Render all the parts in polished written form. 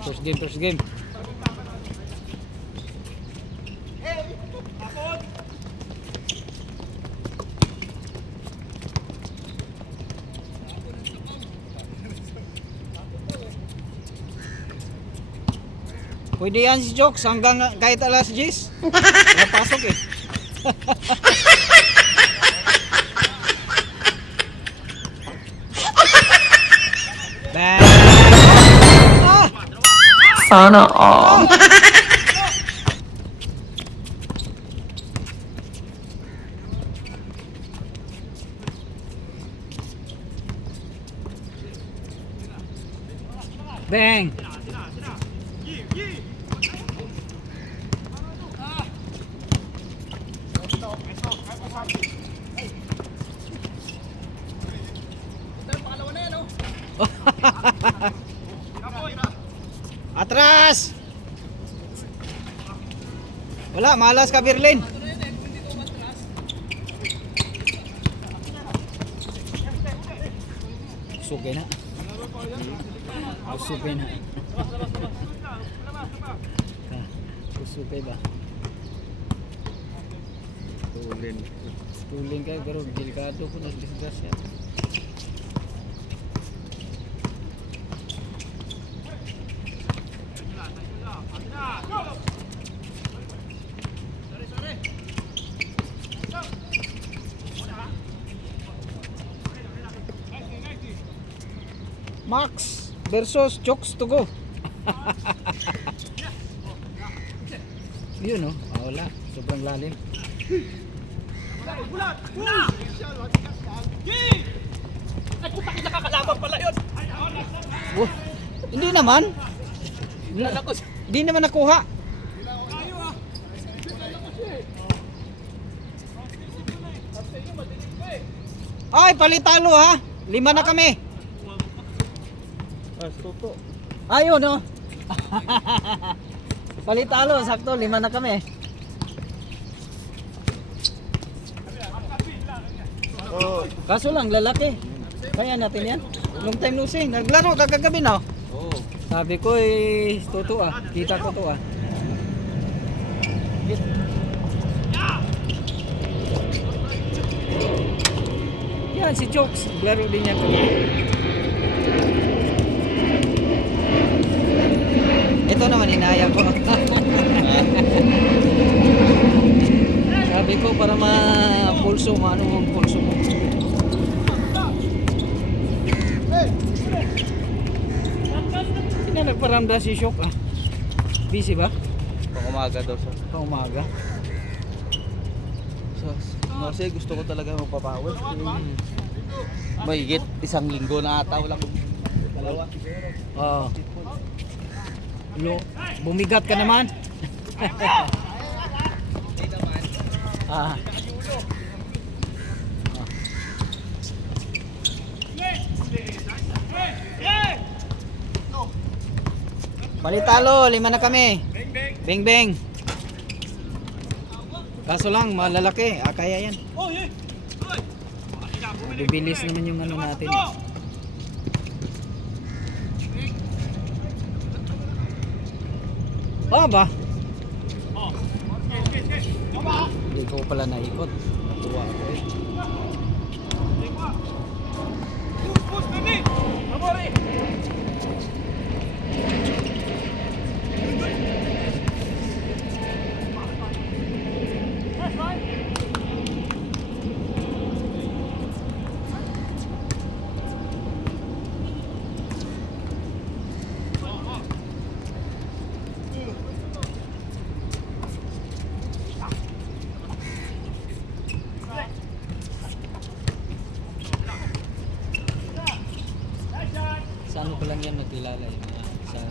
first game. Pwede yan si Jokes hanggang kahit alas 10. Napasok eh. Bang! Ah! Sana all. Bang! Atras! Wala, malas ka Berlin. Sugay na. Sugay na. Sugay ba? Tuling kayo, pero delikado po na disgrasya. Max versus Jokes to go. Yun oh, wala, sobrang lalim. Nakakalaban pala yun. Oh, hindi naman. Hindi naman nakuha. Ay, palitalo ha. 5 na kami. Ayun no. Palitalo, sakto 5 na kami. Kaso lang lalaki. Kaya natin yan. Long time no see. Naglaro kagabi na. Oo. Sabi ko eh totoo ah. Kita ko to ah. Yan si Jokes. Laro din niya kagabi. Ito naman inaya ko. Sabi ko para ma-pulso mo, ano mong pulso mo. Hindi na nagparamdam si Shock ah. Busy ba? Pang umaga daw siya. Pang umaga. Kasi gusto ko talaga magpapawal. Mahigit 1 linggo na ata. Wala kong dalawa. Oo. Bumigat ka naman. Ah. Palitalo, 5 na kami. Beng beng. Kaso lang malalaki, kaya yan. Bibilis naman yung ano natin. Oh ba? Hindi ko pala naikot. Natuwa ako eh. Sa ano ko lang yan nagkilala yung mga sa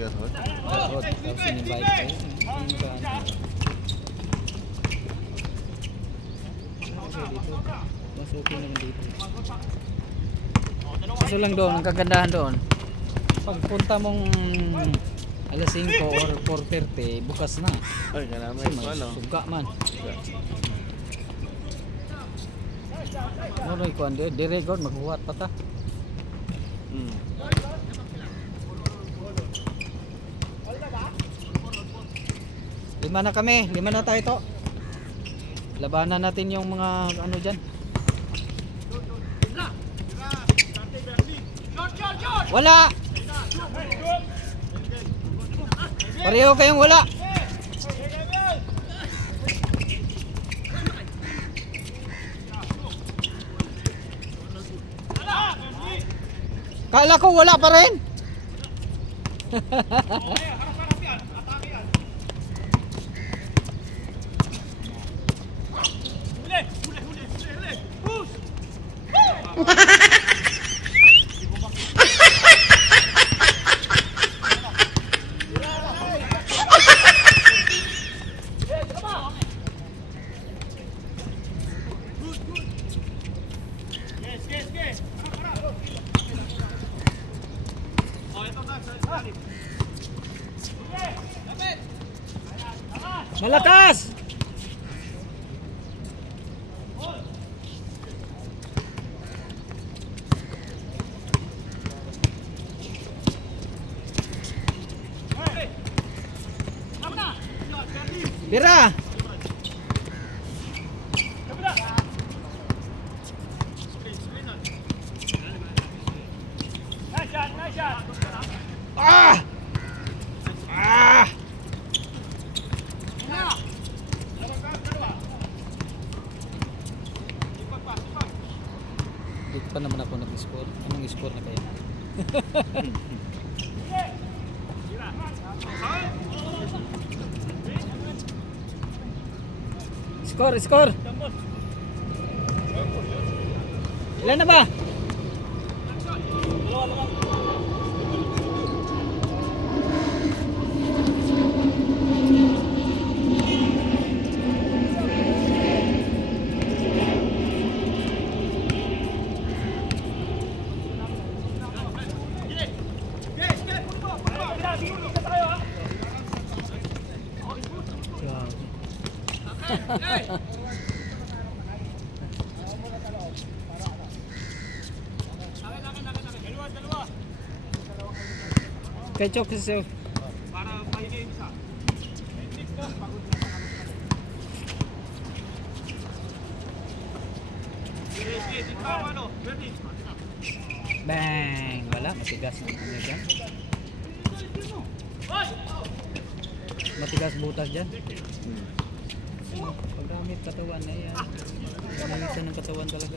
Garot. Garot. Tapos in-invite ko yun. Ano ba ano? Kasi dito, mas okay naman dito. Kaso lang doon, ang kagandahan doon, pagpunta mong alas 5 or 4:30, bukas na. Ay, kailangan Kasi may may ano. suga man. Ano ikuan di record maghuwat pa ta. Lima na kami. Lima na tayo to. Labanan natin yung mga ano dyan. Wala. Pareho kayong wala. Kala ko wala pa rin. Malakas! Bira! Ah! Ah! Dito pa naman ako nag-score. Anong score na kaya? Score, score! Ilan na ba? Kay Chok kasi bang! Wala, matigas ang ano dyan. Matigas butas dyan. Paggamit katawan na yan. Gamitan ng katawan talaga.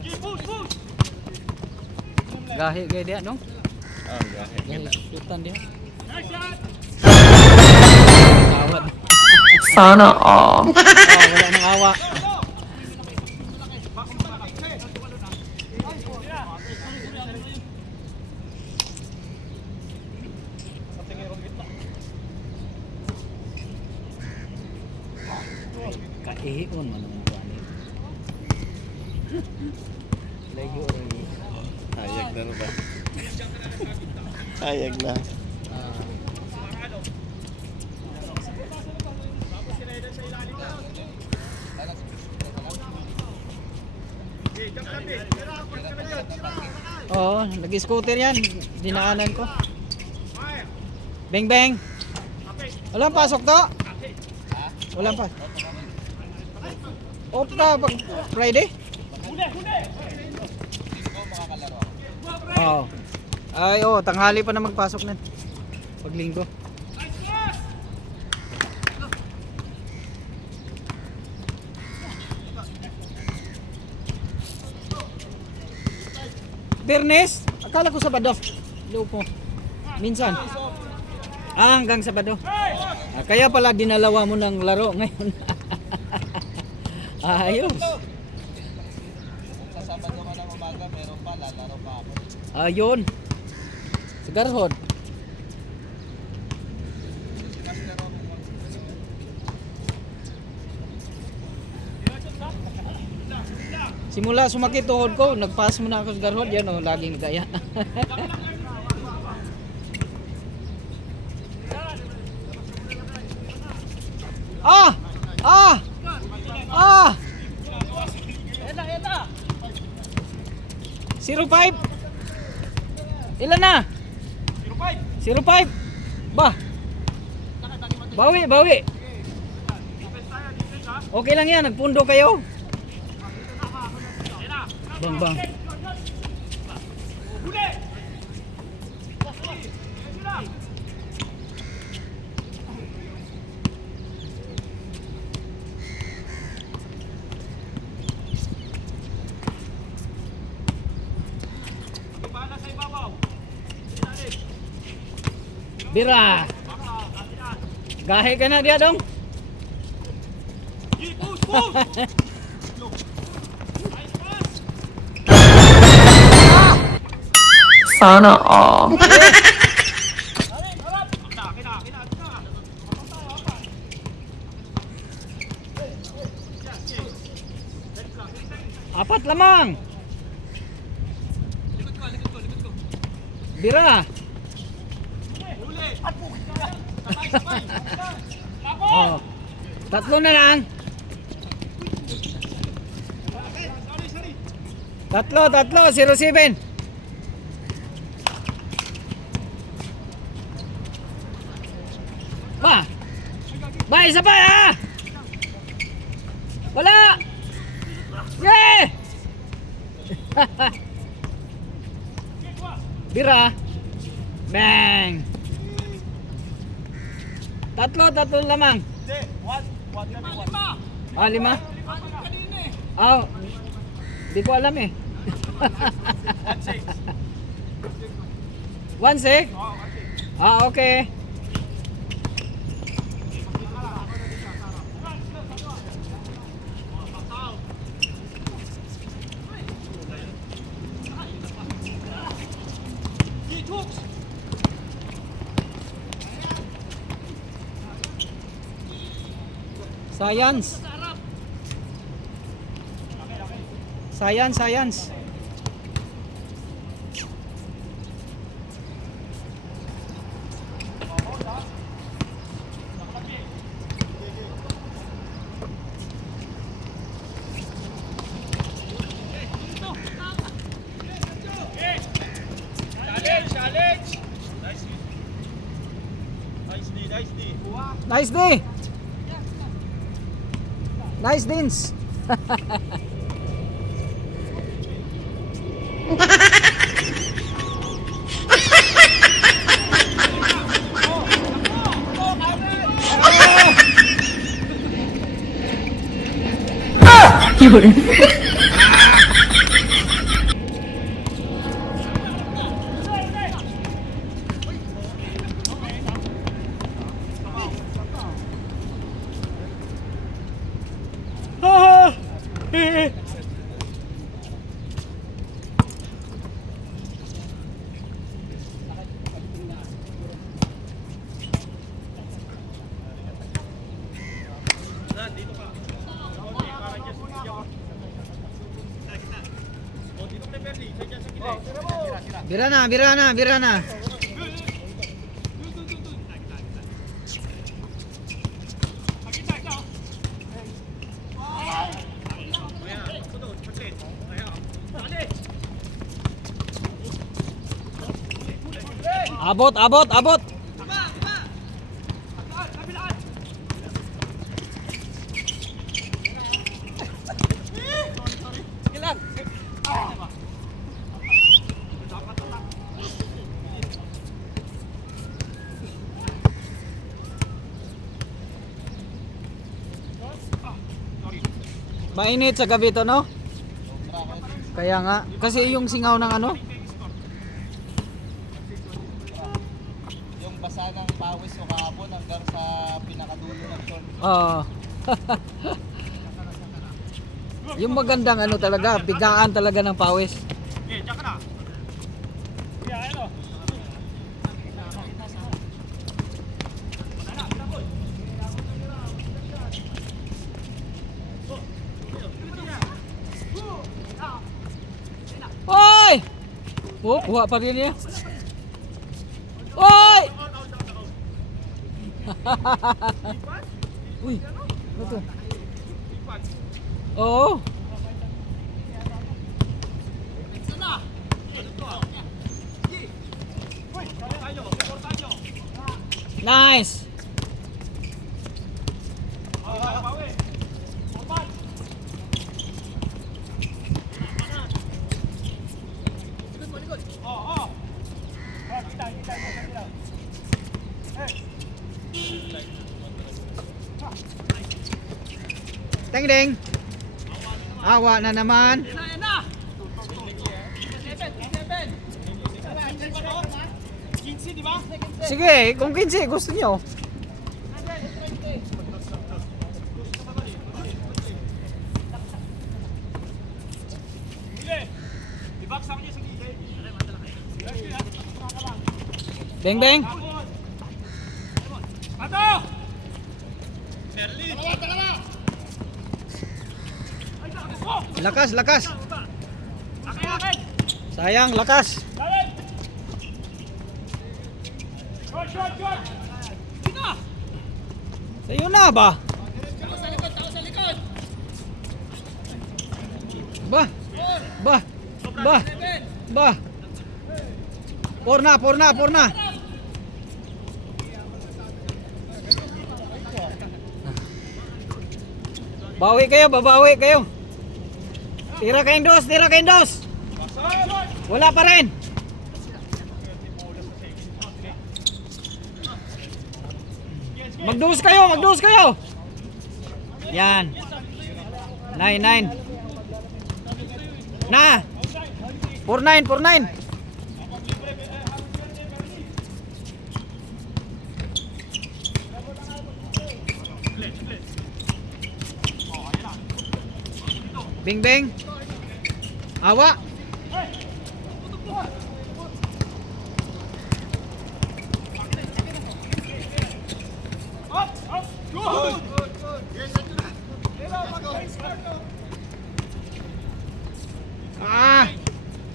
Gahi gaya dia dong. Ah, gahe. Gahi sultan dia. Awat. Sana all. Wala nang awa. Kaihion man ang kuan. Layo rin. Hayag na ba? Hayag na. Oo, nag-scooter yan. Dinaanan ko. Beng beng. Walang pasok to? Walang pasok. Off na pag Friday? Oo. Ay, oh, tanghali pa na magpasok na. Pag linggo. Bernes? Akala ko Sabado. Lupo. Minsan. Ah, hanggang Sabado. Ah, kaya pala dinalawa mo ng laro ngayon. Ayos. Sa Sabado ka ng umaga, meron pa, lalaro pa ako. Ayun. Sigarhod. Simula sumakit tuhod ko, nagpass mo na ako sa garhod, yan o, laging gaya. Ah! Ah! Ah! 05. Ilan na? 05. Ba? Bawi, bawi. Okay lang yan, nagpundo kayo. Bang. Bira. Gahe ka na dia dong. Sana all. Apat lamang. Bira. Oh. Tatlo na lang. Tatlo, 07. Ba, isa pa ha. Wala. Yeah. Bira. Bang. Tatlo lamang. Lima. Di ko alam eh. 1-6. Okay. Science. Nice dins. Yun. Bira na. Abot. Mainit sa gabi to, no? Kaya nga, kasi yung singaw ng ano? Yung basa ng pawis o kahapon hanggang sa pinakadulo ng short. Oo. Yung magandang ano talaga, bigaan talaga ng pawis. Hoy! Oh, kuha pa rin niya. Hoy! Uy, ano to? Oo. Nice. Ding ding. Awa na naman. Sige, kung 15 gusto niyo. Beng beng. Lakas, lakas. Sayang, lakas. Sa'yo na ba? Ba? Ba? Ba? Ba? Porna, porna, porna. Bawi kayo, babawi kayo. Tira kayong dos, tira kayong dos. Wala pa rin. Magduos kayo, magduos kayo. Yan. 9-9. Na. 4-9, 4-9. Bing bing. Awa.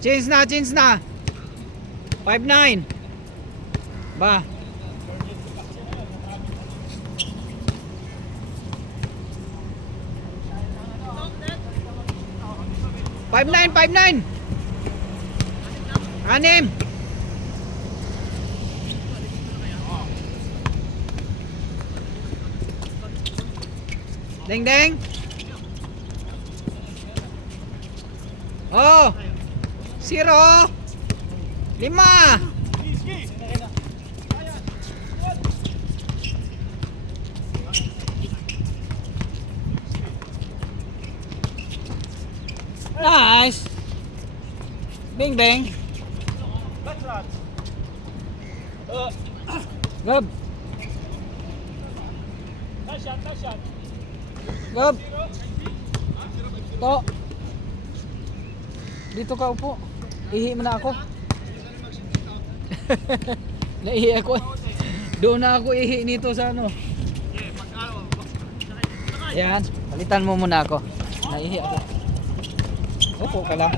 Change na, change na. 5-9. Ba. Five nine. Anim. Ding ding. Oh. 0. 5. Nice. Bing bang. Gab. Gab. To. Dito ka upo. Ihi mo na ako. Naihi ako. Doon na ako ihi nito sa ano. Yan. Palitan mo muna ako. Naihi ako. Opo ka lang.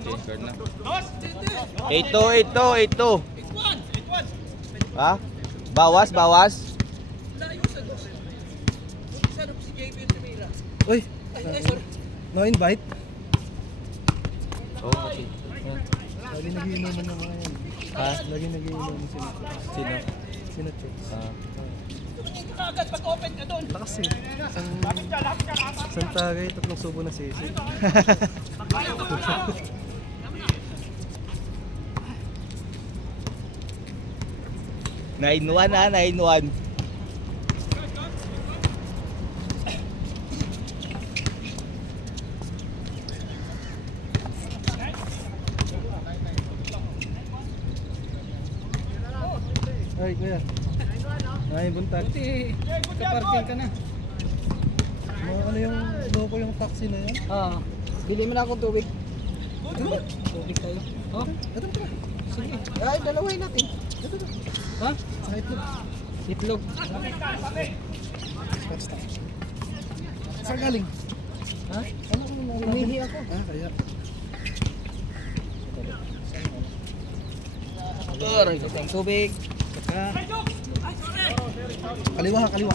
change card na. 8-2, 8-2, 8-2. Ha? Bawas, bawas. Uy! No invite? Oh, okay. Lagi nagiinuman ng mga yan. Ha? Lagi nagiinuman sila. Sino? Sino chicks? Ah. Lakas eh. Isang tagay, tatlong subo na sisi. 9-1 ha, 9-1. Ay, kuya. Ay, buntag. Buti, kaparking ka na. Mga ano yung loko yung taxi na yan? Ah, bili mo na akong tubig. Tubig tayo. Oh, Ito, ito. sige. Ay, dalawin natin. Ha? Sa itlog. Itlog. Basta. Saan galing? Ha? Ano kung mga Umihi ako. Ah, kaya. Aray, tayong tubig. Saka, Kaliwa ha, kaliwa.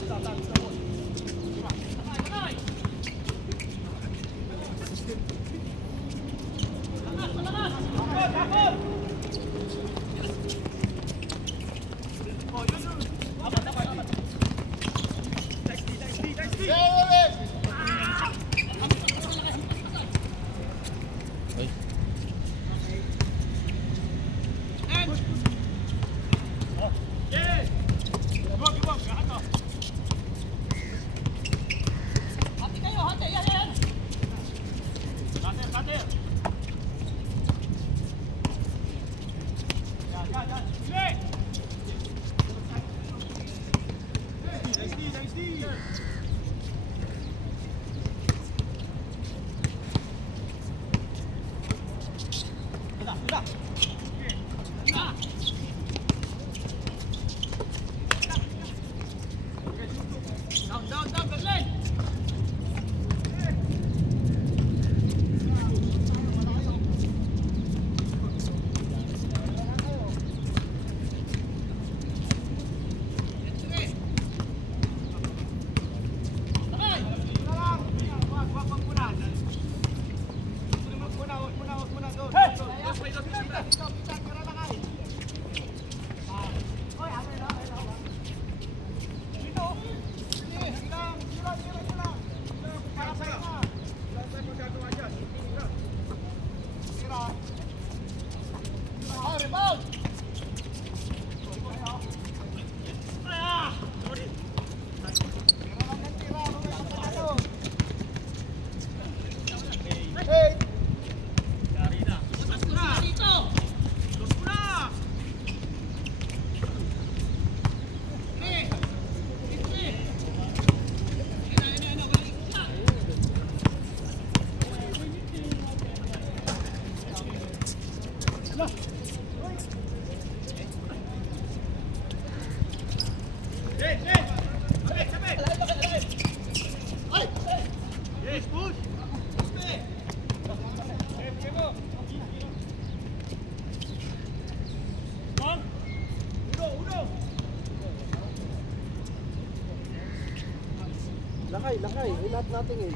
Lakay, lakay. Ay, lahat natin eh.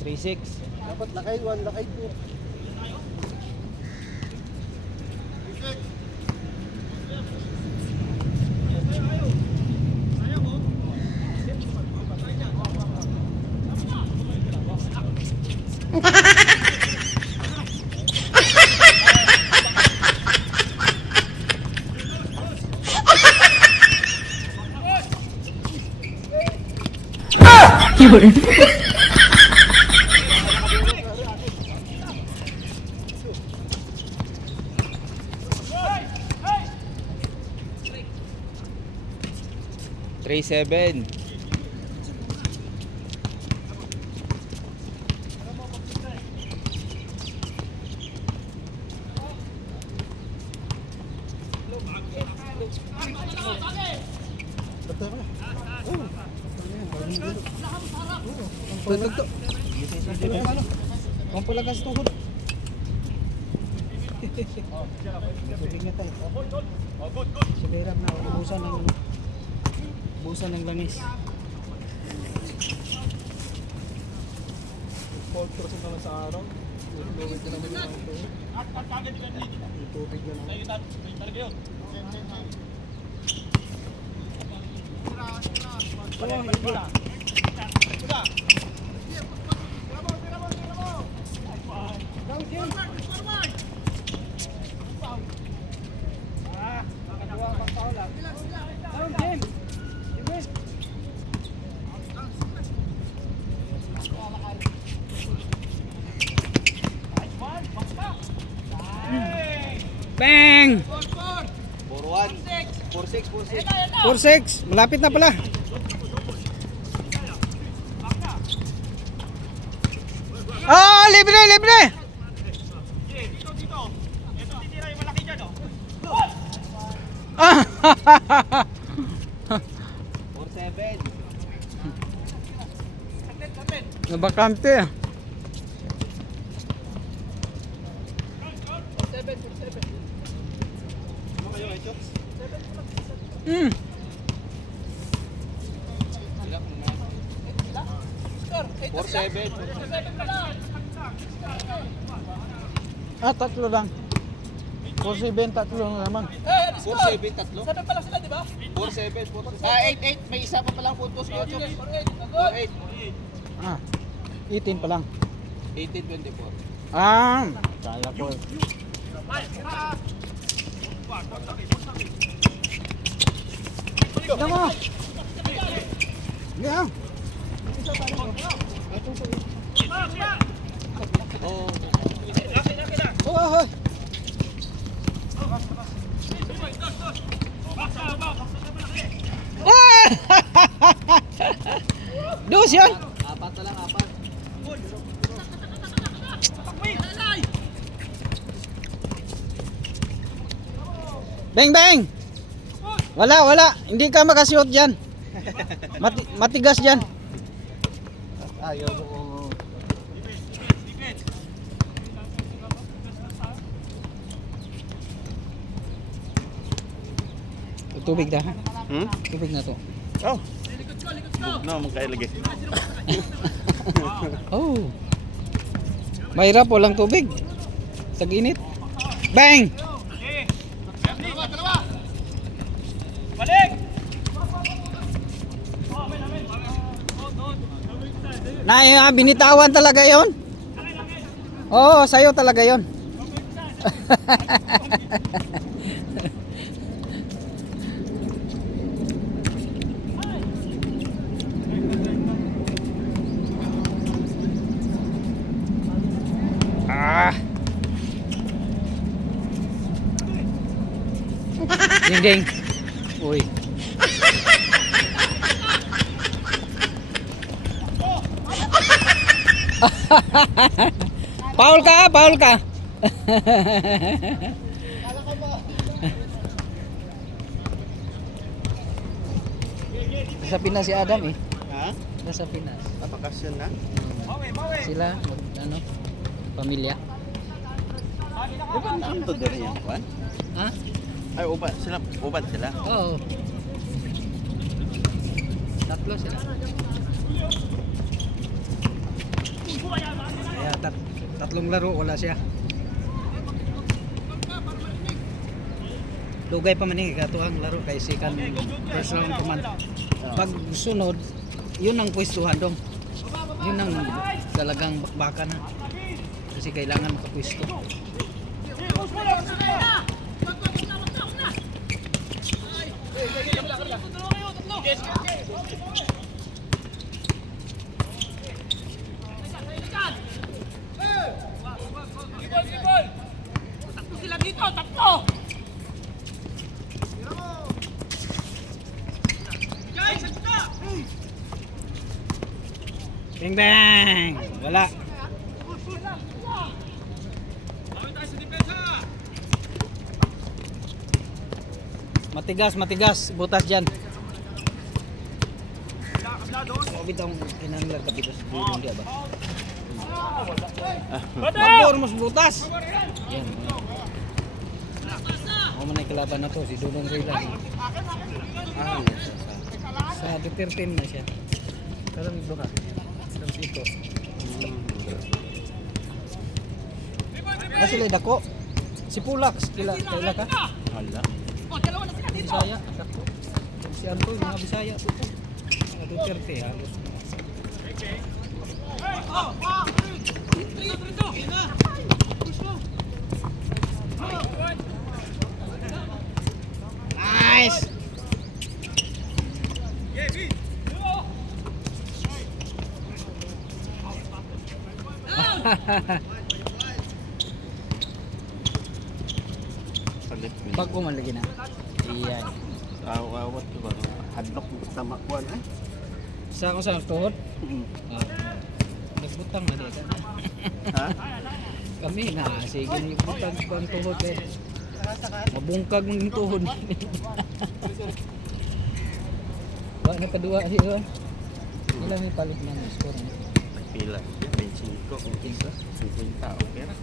3-6. Dapat lakay 1, lakay 2. Yun. 3-7. Bata ka. Oh. tutugtog. Kung pala kasi tuhod. Tubig na tayo. Silirap na. Ubusan ng ano. Ubusan ng langis. 4% na lang sa araw. Tubig ka naman yung tubig. Yung tubig na naman. Bang! 4-1. 4-6, 4-6. 4-6. Malapit na pala. Ah, libre, libre. Ah, 4-7. nabakante. Hmm. Four seven. Ah, tatlo lang. 4-7, tatlo na naman. 4-7, tatlo. 7 pa lang sila, di ba? 4-7, 4-7. 8-8. May isa pa palang puntos ko. 4-8. Ah, 18 pa lang. 18-24. Ah, kaya ko. Tignan mo. Yeah. Oh. Oh, oh. Dos yan. Apat na lang, apat. Bang, bang. Wala, wala. Hindi ka makasuot dyan. Matigas dyan. Ayaw mo. Tubig na. Hmm? Tubig na to. Oh. No, magkailagay. Oh. Mahirap walang tubig. Tag-init. Bang! Binitawan talaga yon. Oo, sa'yo talaga yon. Ah. Ding ding. Uy. Paul ka, Paul ka. Nasa Pinas si Adam eh. Ha? Nasa Pinas. Napakasyon na? Sila, ano, pamilya. Di ba naamto din yan, Juan? Ha? Ay, ubat sila. Ubat sila. Oo. Tatlo sila. Kaya tatlong laro wala siya. Dugay pa man kato ang laro kay second first round pa man. Pag sunod, yun ang pwestuhan dong. Yun ang talagang baka na. Kasi kailangan makapwesto. Bang bang! Wala. Matigas, matigas. Butas dyan. Kabit ang kinanglag kapitos. Hindi ba? Mabor mas butas. Yan. Ako man ay kalaban na to, si Dudong Rila. Sa Duterte na siya. Karang doha. Karang ito. Kasi sila dako. Si Pulax, kila ka? Hala. Bisaya, dako. Si Anto, mga Bisaya. Mga Duterte, halos. Nice! Palit mo. Pag kumalagi na. Iyan. Awat ko ba? Hadlok mo tama ko ay. Sa ako sa tuhod. Nagbutang na di ka. Ha? Kami na, sige yung butang bang tuhod eh. Mabungkag mong tuhod. Wala na kadua siya. Ilan may palit na ng score niya? Pila. 25 kung isa. 50 okay ra.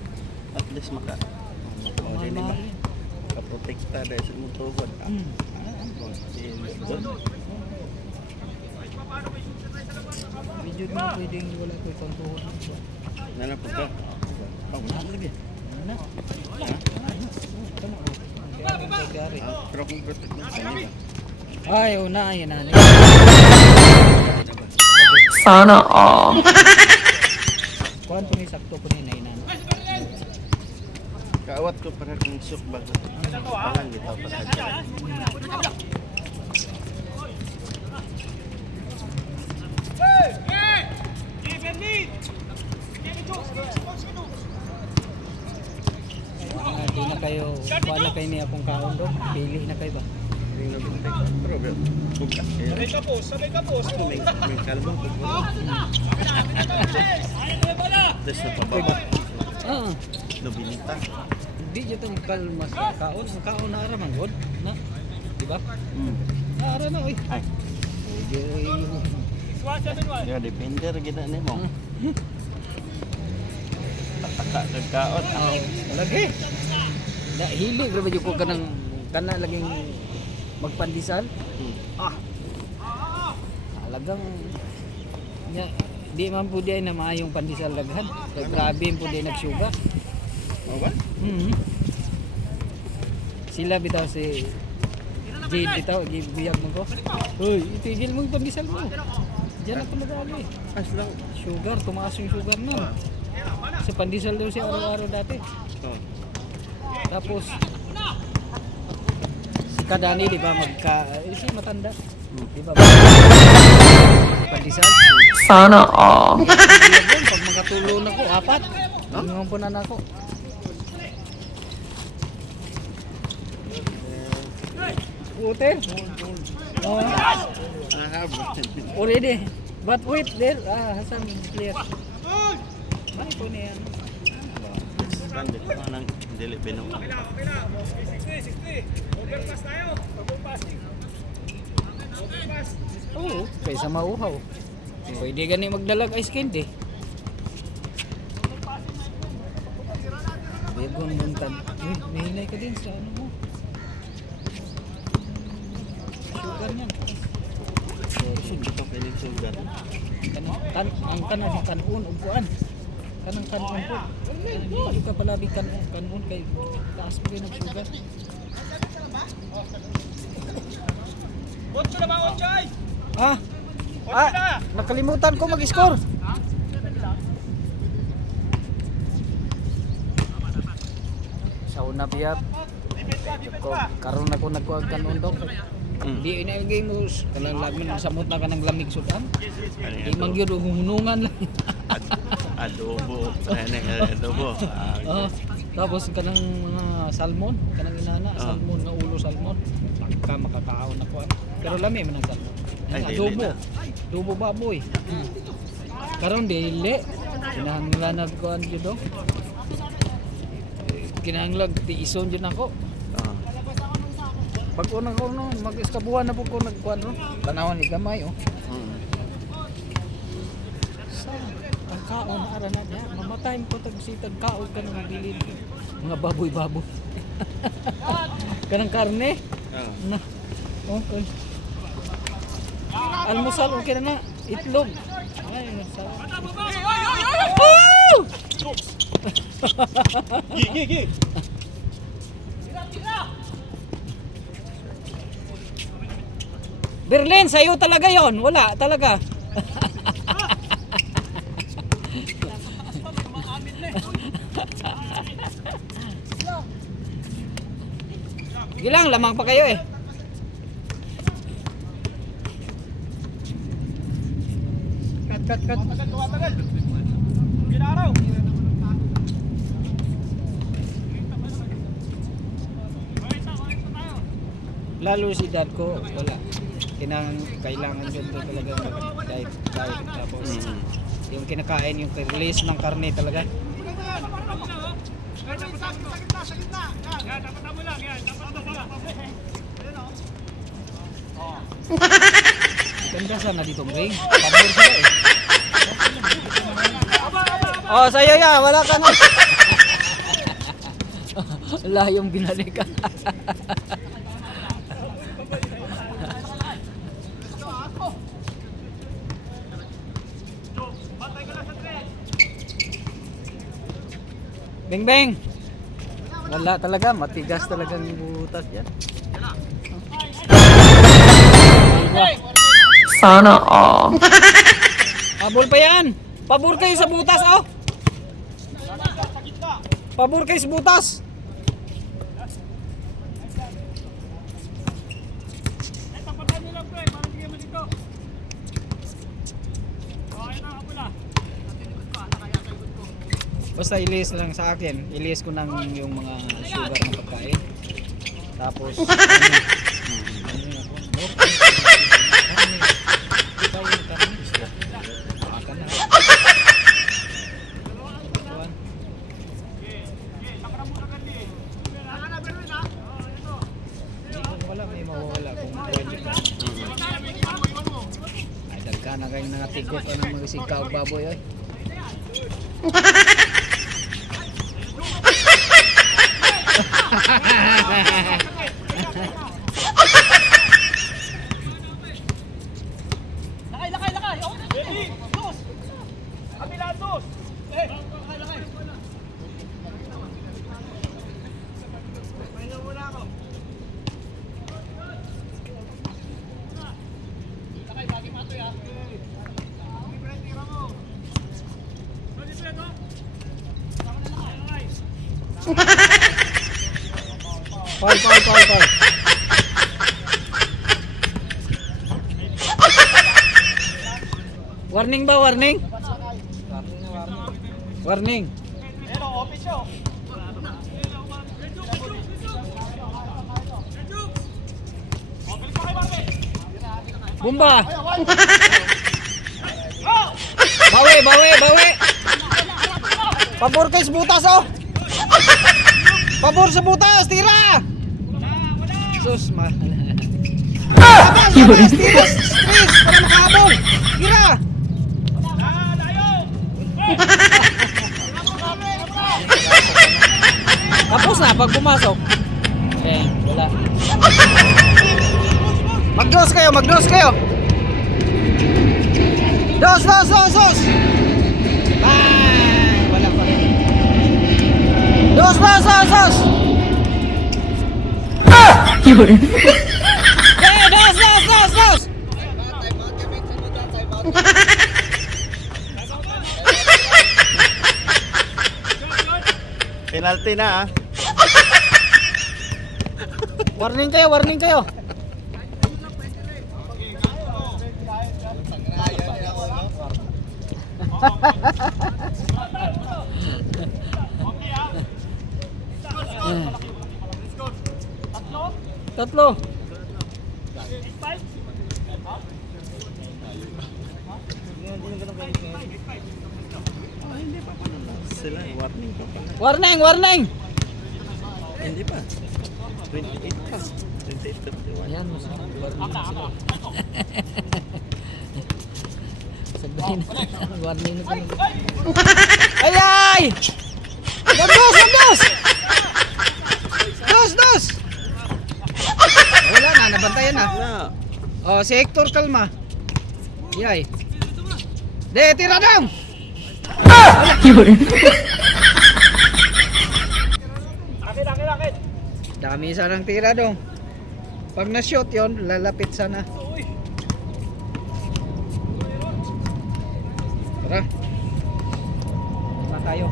At least maka. O din ba? Kaprotekta dahil sa mong tuhod. Medyo mo pwedeng wala ko itong tuhod. Nana po ka. Mahal lagi. Ano? Gari. Pero kung protect mo sa nila. Ay, una, yan na. Sana all. Kuhan to ni sakto ko ni nainan. Kaawat ko para kung suk ba. Parang dito pa sa dyan. Di na kayo, kuha na kayo niya akong kaon doon. Pili na kayo ba? Pero bukas. Sabay kapos. May kalbong ko. Tapos napababa. Ah, Lubinita. di dyan itong kalmas na kaon. Ang kaon na ara manggod. Na? Diba? Ara na, oy. Ay. Pwede, Ya depender gina ni mo. Taka kagkaon. oh, lagi. Na hili ra ba jud ko kanang kana laging magpandisal. Talagang nya di man pud ay na maayong pandisal daghan. Kay grabe pud ay nagsuga. Oh ba? Sila bitaw si Jade bitaw gibiyag mo ko. Hoy, itigil mo yung pandisal mo. Diyan na tumagali. As lang. Sugar, tumaas yung sugar na. Sa pandisal daw siya araw-araw dati. Oh. Tapos si Kadani di ba si matanda. Di ba? Pandisal. Sana all. Pag makatulong ako, 4. Ang punan ako. Water. Oh, already. But wait there. Hasan clear. Ano po niyan? Kan dito nang dili binong. Oo, kaysa mauhaw. Pwede gani magdalag ice candy. Begon buntan. Uy, nahinay ka din sa ano mo. Sugar niyan. Dito piling sugar. Ang kanan si kanon upuan. Kanang kanon po. Hindi ka palabi kanon kay taas mo rin ang sugar. Otso na ba, Otsoy? Ah, nakalimutan ko mag-score. Sa una biyap. Karon ako nagkuha kanon dok. Di ina game mo kanang lamin samot na kanang lamig sudan. Di man gyud hunungan lang. Adobo. Adobo. Oh, tapos kanang mga salmon, kanang inana, salmon nga ulo salmon. Pagka makakaon ako. Pero lami man ang salmon. Ay, Ang dili adobo. na. Adobo baboy. Karon dili. Kinahanglan nagkuan gyud do. Kinahanglan tiison jud nako. Pag unang ko no, mag-iskabuhan na po ko nagkuan no. Tanawan ni gamay oh. Ang kaon ara na diha. Mamatay mo tag sitag kaon ka nang bilin. Mga baboy-baboy. Kanang karne. Na. Okay. Almusal okay na na. Itlog. Ay, nasarap. Gi. Berlin, sa'yo talaga yon. Wala talaga. Gilang, lamang pa kayo eh. Cut. Ginaraw. Lalo si dad ko, wala. Kailangan yun to talaga diet. Tapos yung kinakain, yung release ng karne talaga. Ganda sana ditong ring. Pabor sila eh. Oh, sa'yo ya, wala ka na. Wala yung binalikan. Beng beng. Wala talaga, matigas talagang butas yan. Sana all. Pabor pa yan. Pabor kayo sa butas, oh. Pabor kayo sa butas. Basta ilis lang sa akin, ilis ko ng yung mga sugar ng pagkain. Tapos wala may mawawala kung pwede ka. Ay, dagka na kayo nangatigok ka ng mga singkaw baboy ay. Lakay. Dos. Kabila dos. Lakay. Pahinga muna ako. Lakay, bagi mato ya. Tira mo. Pwede sila to? Tama na lakay. Paul. Warning ba, warning? Warning. Pero office yo. Bumba. Bawi. Pabor kayo sa butas, oh. Pabor sa butas, tira. Sus, mahal. Tira, stress, para makahabol. Tira. Tapos na, pag pumasok. Eh, wala. Mag-dos kayo. Dos. Ay, wala pa rin. Dos. Yun. Eh, dos. Penalty na ah. Warning kayo. Tatlo. Sila, warning pa pala. Warning. Hindi pa. 28 pa. 28, 31. Ayan, warning sila. Warning na ko. Ay ay! Dos! Dos! Wala na, nabantayan na. Wala. Oh, si Hector kalma. Yay. De, tira dong. Yun. Dami sanang tira dong. Pag na-shoot yon, lalapit sana. Tara. Lima tayo.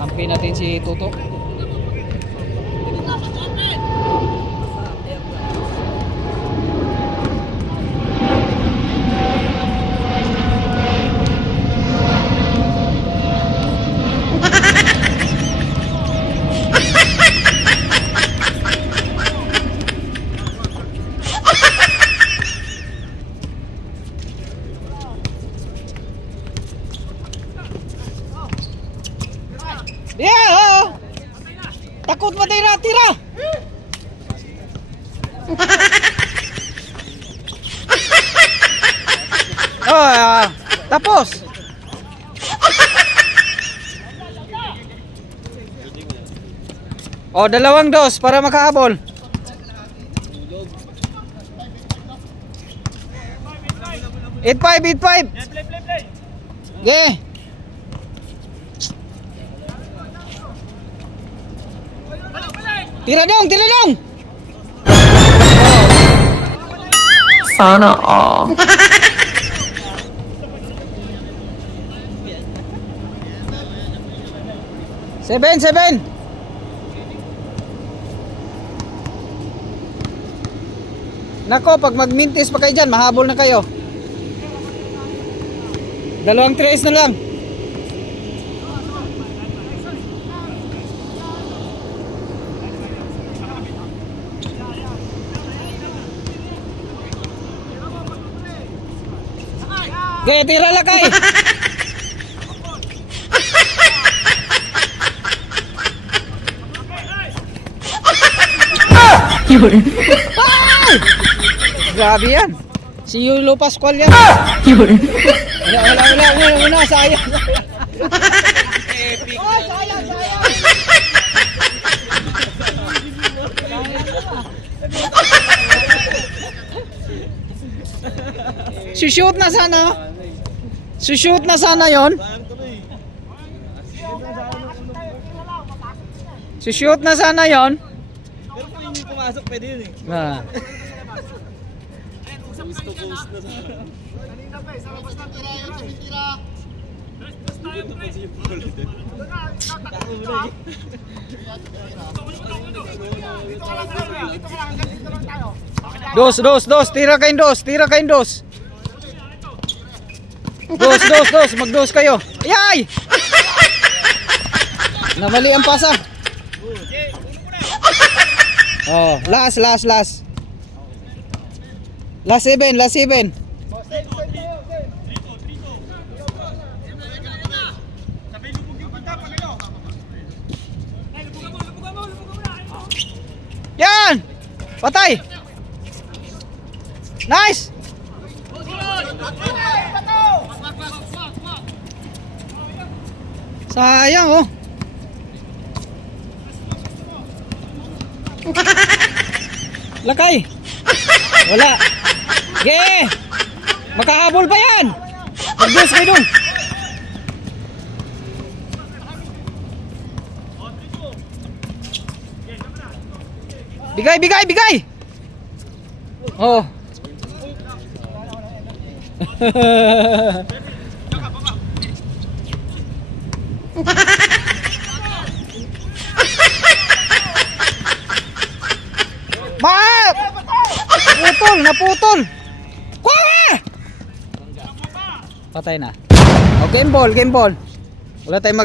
Kampi natin si Tuto. Yeah, oo. Takot matira, tira. Oh, tapos. Oh, dalawang dos para makahabol. Eight five. Yeah. Tira dong. Sana all. Seven. Nako, pag magmintis pa kayo dyan, mahabol na kayo. Dalawang trays na lang. Gaya, tira lakay. Yun. Grabe yan. Si Yulo Pascual yan. Yun. Wala, sayang. Oh, sayang. Shoot na sana. Shoot na sana yon. Shoot na sana yon. Pero kung hindi pumasok, pwede yun eh. Ah. Post to post na sana. Dos. Tira kayong dos. Dos. Magdos kayo. Yay! Namali ang pasa. Oh, last. Last 7. Yan! Patay! Nice! Sayang oh. Lakay. Wala. Ge! Makahabol pa yan. Mag-dos kayo dun. Bigay. Oh. Naputol. Kuha! Patay na. Oh, game ball. Wala tayong